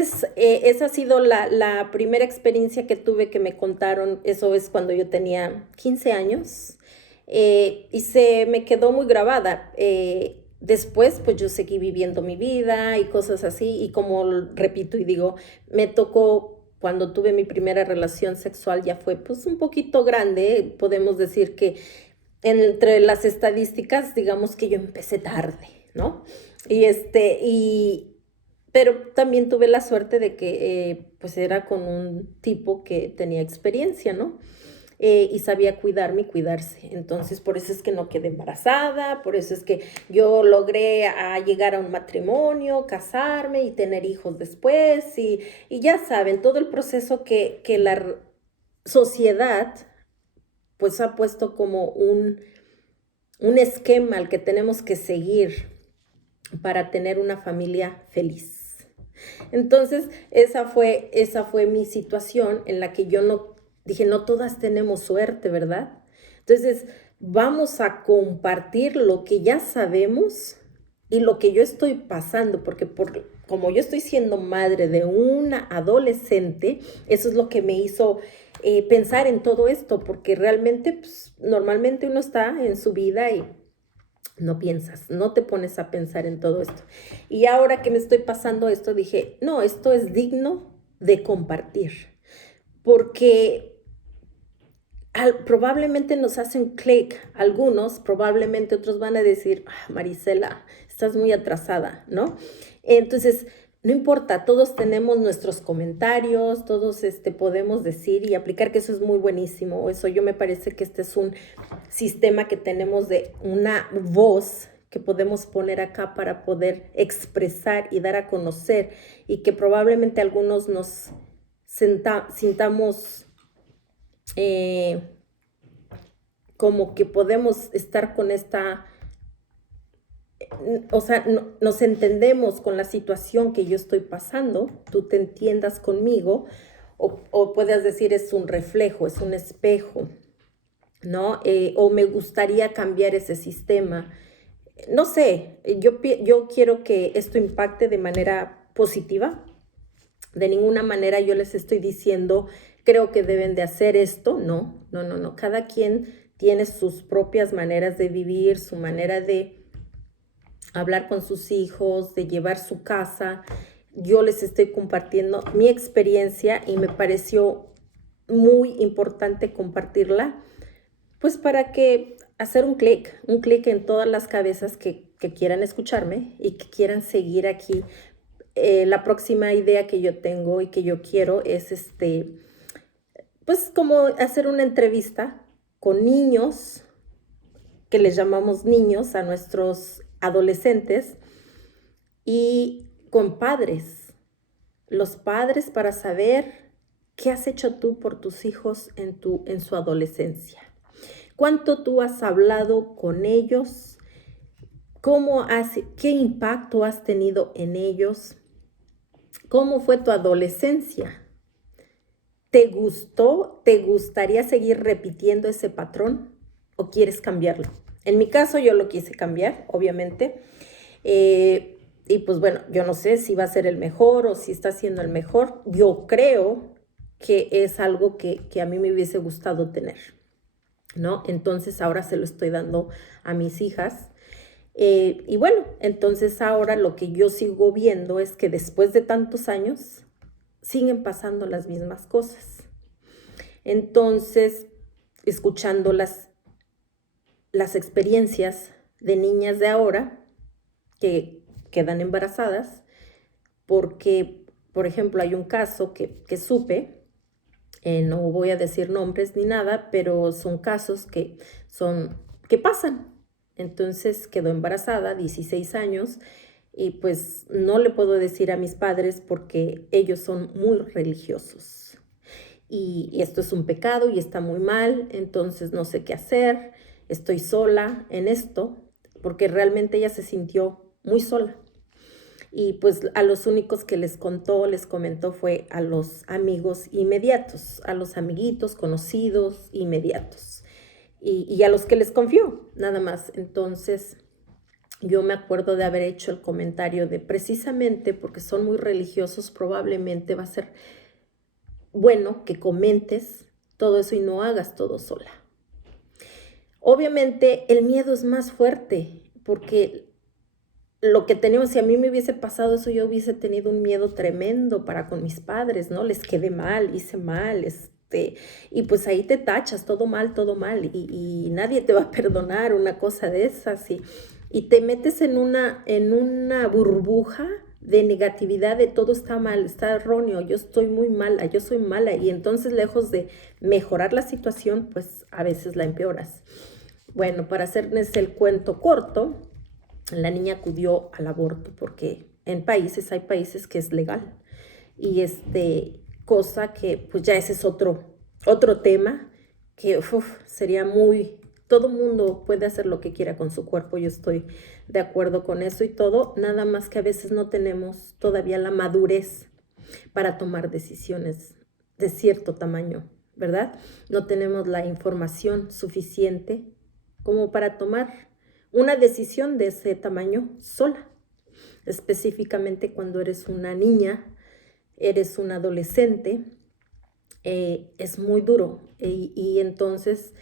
entonces esa ha sido la primera experiencia que tuve que me contaron. Eso es cuando yo tenía 15 años, y se me quedó muy grabada. Después, pues yo seguí viviendo mi vida y cosas así, y como repito y digo, me tocó cuando tuve mi primera relación sexual, ya fue pues un poquito grande. Podemos decir que entre las estadísticas, digamos que yo empecé tarde, ¿no? Pero también tuve la suerte de que pues era con un tipo que tenía experiencia, ¿no? Y sabía cuidarme y cuidarse. Entonces, por eso es que no quedé embarazada, por eso es que yo logré llegar a un matrimonio, casarme y tener hijos después. Y ya saben, todo el proceso que la sociedad pues ha puesto como un esquema al que tenemos que seguir para tener una familia feliz. Entonces, esa fue mi situación en la que yo no dije, no todas tenemos suerte, ¿verdad? Entonces, vamos a compartir lo que ya sabemos y lo que yo estoy pasando, porque como yo estoy siendo madre de una adolescente, eso es lo que me hizo pensar en todo esto, porque realmente, pues, normalmente uno está en su vida y no piensas, no te pones a pensar en todo esto. Y ahora que me estoy pasando esto, dije, no, esto es digno de compartir, porque probablemente nos hacen clic algunos, probablemente otros van a decir, Marisela, estás muy atrasada, ¿no? Entonces, no importa, todos tenemos nuestros comentarios, todos podemos decir y aplicar, que eso es muy buenísimo. Eso yo me parece que este es un sistema que tenemos de una voz que podemos poner acá para poder expresar y dar a conocer, y que probablemente algunos nos sintamos como que podemos estar con esta, o sea, nos entendemos con la situación que yo estoy pasando, tú te entiendas conmigo, o puedas decir es un reflejo, es un espejo, ¿no? O me gustaría cambiar ese sistema. No sé, yo quiero que esto impacte de manera positiva. De ninguna manera yo les estoy diciendo, creo que deben de hacer esto. No, no, no, no. Cada quien tiene sus propias maneras de vivir, su manera de hablar con sus hijos, de llevar su casa. Yo les estoy compartiendo mi experiencia y me pareció muy importante compartirla, pues para que hacer un clic en todas las cabezas que quieran escucharme y que quieran seguir aquí. La próxima idea que yo tengo y que yo quiero es pues como hacer una entrevista con niños, que les llamamos niños a nuestros adolescentes, y con padres, los padres, para saber qué has hecho tú por tus hijos en su adolescencia. ¿Cuánto tú has hablado con ellos? ¿Qué impacto has tenido en ellos? ¿Cómo fue tu adolescencia? ¿Te gustó? ¿Te gustaría seguir repitiendo ese patrón o quieres cambiarlo? En mi caso yo lo quise cambiar, obviamente. Y pues bueno, yo no sé si va a ser el mejor o si está siendo el mejor. Yo creo que es algo que a mí me hubiese gustado tener, ¿no? Entonces ahora se lo estoy dando a mis hijas. Y bueno, entonces ahora lo que yo sigo viendo es que después de tantos años siguen pasando las mismas cosas. Entonces, escuchando las experiencias de niñas de ahora que quedan embarazadas, porque, por ejemplo, hay un caso que supe, no voy a decir nombres ni nada, pero son casos que pasan. Entonces quedó embarazada, 16 años, y pues no le puedo decir a mis padres porque ellos son muy religiosos. Y esto es un pecado y está muy mal, entonces no sé qué hacer, estoy sola en esto, porque realmente ella se sintió muy sola. Y pues a los únicos que les comentó fue a los amigos inmediatos, a los amiguitos conocidos inmediatos, y a los que les confió, nada más. Entonces, yo me acuerdo de haber hecho el comentario de precisamente porque son muy religiosos, probablemente va a ser bueno que comentes todo eso y no hagas todo sola. Obviamente el miedo es más fuerte porque lo que tenemos, si a mí me hubiese pasado eso, yo hubiese tenido un miedo tremendo para con mis padres, ¿no? Les quedé mal, hice mal, y pues ahí te tachas, todo mal, y nadie te va a perdonar una cosa de esas, y te metes en una burbuja de negatividad, de todo está mal, está erróneo, yo estoy muy mala, yo soy mala, y entonces lejos de mejorar la situación, pues a veces la empeoras. Bueno, para hacerles el cuento corto, la niña acudió al aborto porque hay países que es legal. Y cosa que pues ya ese es otro tema que sería todo mundo puede hacer lo que quiera con su cuerpo, yo estoy de acuerdo con eso y todo, nada más que a veces no tenemos todavía la madurez para tomar decisiones de cierto tamaño, ¿verdad? No tenemos la información suficiente como para tomar una decisión de ese tamaño sola, específicamente cuando eres una niña, eres un adolescente, es muy duro y entonces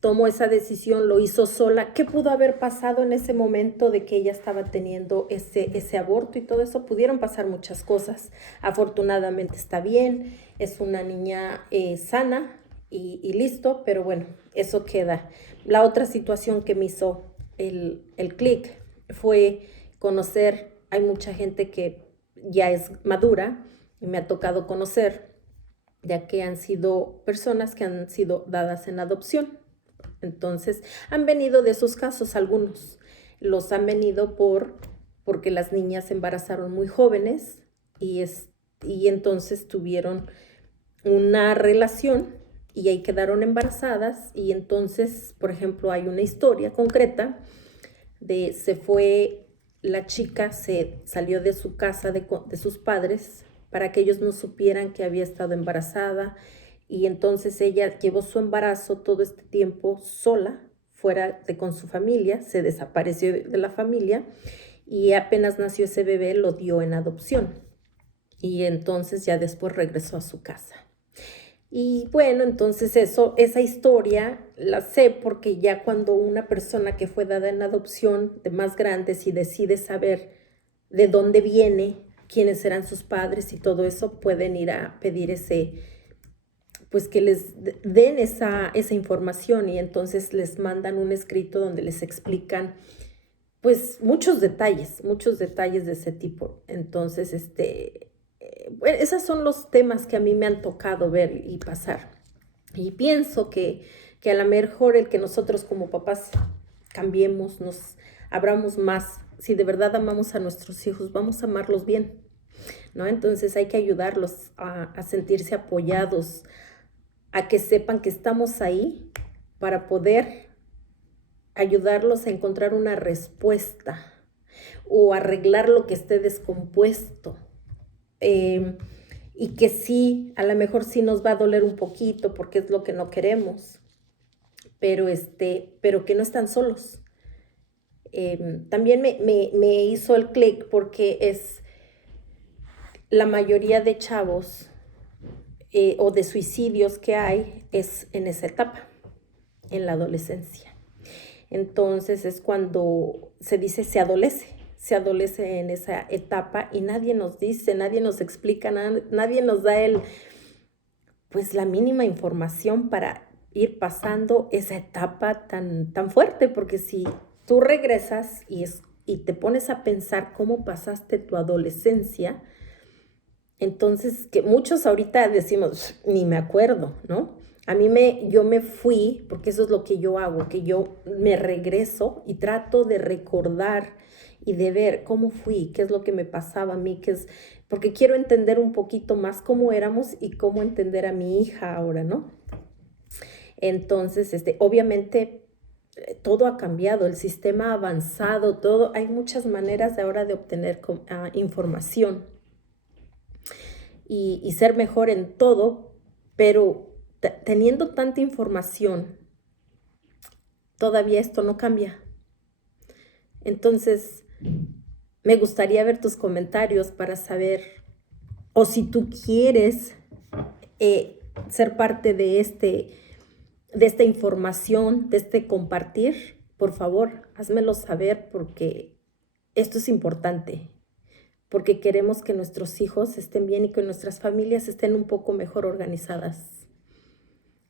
tomó esa decisión, lo hizo sola. ¿Qué pudo haber pasado en ese momento de que ella estaba teniendo ese aborto y todo eso? Pudieron pasar muchas cosas. Afortunadamente está bien, es una niña sana y listo, pero bueno, eso queda. La otra situación que me hizo el clic fue conocer, hay mucha gente que ya es madura y me ha tocado conocer, ya que han sido personas que han sido dadas en adopción. Entonces, han venido de esos casos algunos. Los han venido porque las niñas se embarazaron muy jóvenes y entonces tuvieron una relación y ahí quedaron embarazadas y entonces, por ejemplo, hay una historia concreta la chica se salió de su casa, de sus padres, para que ellos no supieran que había estado embarazada y entonces ella llevó su embarazo todo este tiempo sola, con su familia, se desapareció de la familia y apenas nació ese bebé lo dio en adopción y entonces ya después regresó a su casa. Y bueno, entonces esa historia la sé porque ya cuando una persona que fue dada en adopción de más grandes y decide saber de dónde viene, quiénes eran sus padres y todo eso, pueden ir a pedir pues que les den esa información y entonces les mandan un escrito donde les explican pues muchos detalles de ese tipo. Entonces, bueno, esos son los temas que a mí me han tocado ver y pasar. Y pienso que a lo mejor el que nosotros como papás cambiemos, nos abramos más, si de verdad amamos a nuestros hijos, vamos a amarlos bien, ¿no? Entonces hay que ayudarlos a sentirse apoyados, a que sepan que estamos ahí para poder ayudarlos a encontrar una respuesta o arreglar lo que esté descompuesto. Y que sí, a lo mejor sí nos va a doler un poquito porque es lo que no queremos, pero que no están solos. También me hizo el clic porque es la mayoría de chavos o de suicidios que hay es en esa etapa, en la adolescencia. Entonces es cuando se dice se adolece en esa etapa y nadie nos dice, nadie nos explica, nadie nos da pues la mínima información para ir pasando esa etapa tan fuerte, porque si tú regresas y te pones a pensar cómo pasaste tu adolescencia, entonces que muchos ahorita decimos, ni me acuerdo, ¿no? Yo me fui, porque eso es lo que yo hago, que yo me regreso y trato de recordar y de ver cómo fui, qué es lo que me pasaba a mí, porque quiero entender un poquito más cómo éramos y cómo entender a mi hija ahora, ¿no? Entonces, obviamente todo ha cambiado, el sistema ha avanzado, hay muchas maneras de ahora de obtener información y ser mejor en todo, pero teniendo tanta información, todavía esto no cambia. Entonces, me gustaría ver tus comentarios para saber, o si tú quieres ser parte de esta información, de este compartir, por favor, házmelo saber porque esto es importante, porque queremos que nuestros hijos estén bien y que nuestras familias estén un poco mejor organizadas.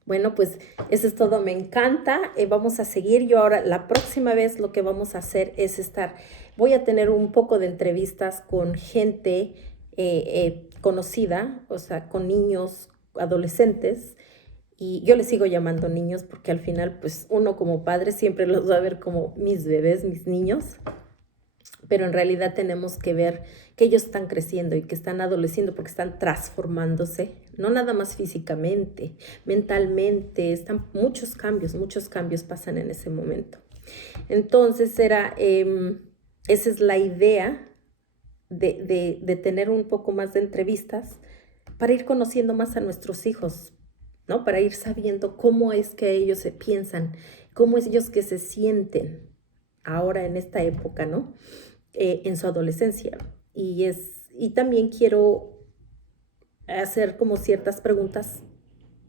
Bueno, pues eso es todo, me encanta. Vamos a seguir. Yo ahora, la próxima vez lo que vamos a hacer es voy a tener un poco de entrevistas con gente conocida, o sea, con niños, adolescentes, y yo les sigo llamando niños porque al final, pues uno como padre siempre los va a ver como mis bebés, mis niños, pero en realidad tenemos que ver que ellos están creciendo y que están adoleciendo porque están transformándose, no nada más físicamente, mentalmente, están muchos cambios pasan en ese momento. Entonces esa es la idea de tener un poco más de entrevistas para ir conociendo más a nuestros hijos, ¿no? Para ir sabiendo cómo es que ellos se piensan, cómo es ellos que se sienten ahora en esta época, ¿no? En su adolescencia. Y también quiero hacer como ciertas preguntas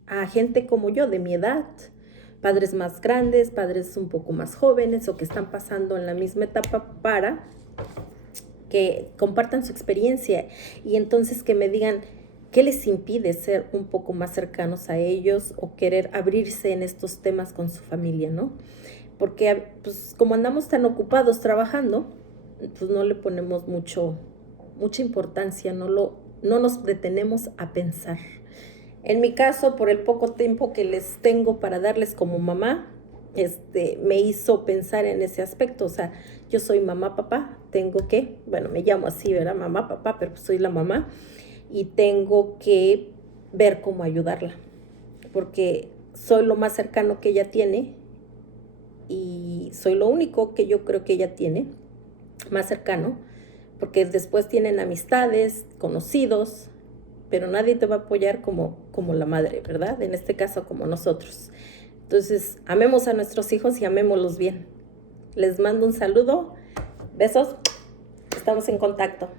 a gente como yo, de mi edad, padres más grandes, padres un poco más jóvenes o que están pasando en la misma etapa, para que compartan su experiencia y entonces que me digan qué les impide ser un poco más cercanos a ellos o querer abrirse en estos temas con su familia, ¿no? Porque pues como andamos tan ocupados trabajando, pues no le ponemos mucha importancia, no nos detenemos a pensar. En mi caso, por el poco tiempo que les tengo para darles como mamá, me hizo pensar en ese aspecto. O sea, yo soy mamá, papá, bueno, me llamo así, ¿verdad? Mamá, papá, pero pues soy la mamá y tengo que ver cómo ayudarla, porque soy lo más cercano que ella tiene y soy lo único que yo creo que ella tiene más cercano, porque después tienen amistades, conocidos, pero nadie te va a apoyar como la madre, ¿verdad? En este caso, como nosotros. Entonces, amemos a nuestros hijos y amémoslos bien. Les mando un saludo, besos, estamos en contacto.